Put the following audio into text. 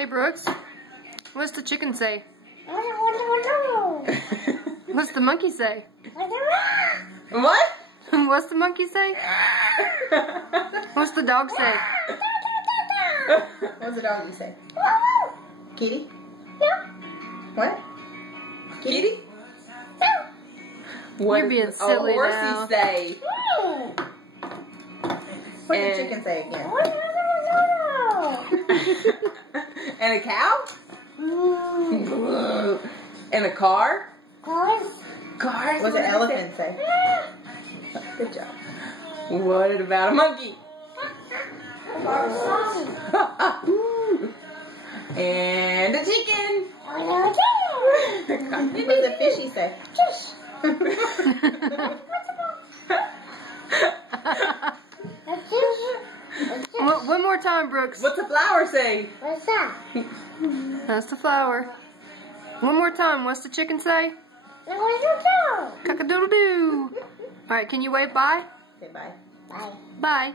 Hey Brooks, what's the chicken say? What's the monkey say? What? What's the monkey say? What's the dog say? What's the doggy say? Kitty? What? Kitty? What You're being does silly a horsey now. say? What did the chicken say again? And a cow? And a car? Cars. What's an elephant say? Good job. What about a monkey? And a chicken. What does a fishy say? One more time, Brooks. What's a flower say? What's that? That's the flower. One more time. What's the chicken say? Cock-a-doodle-doo. All right, can you wave bye? Say bye. Bye. Bye.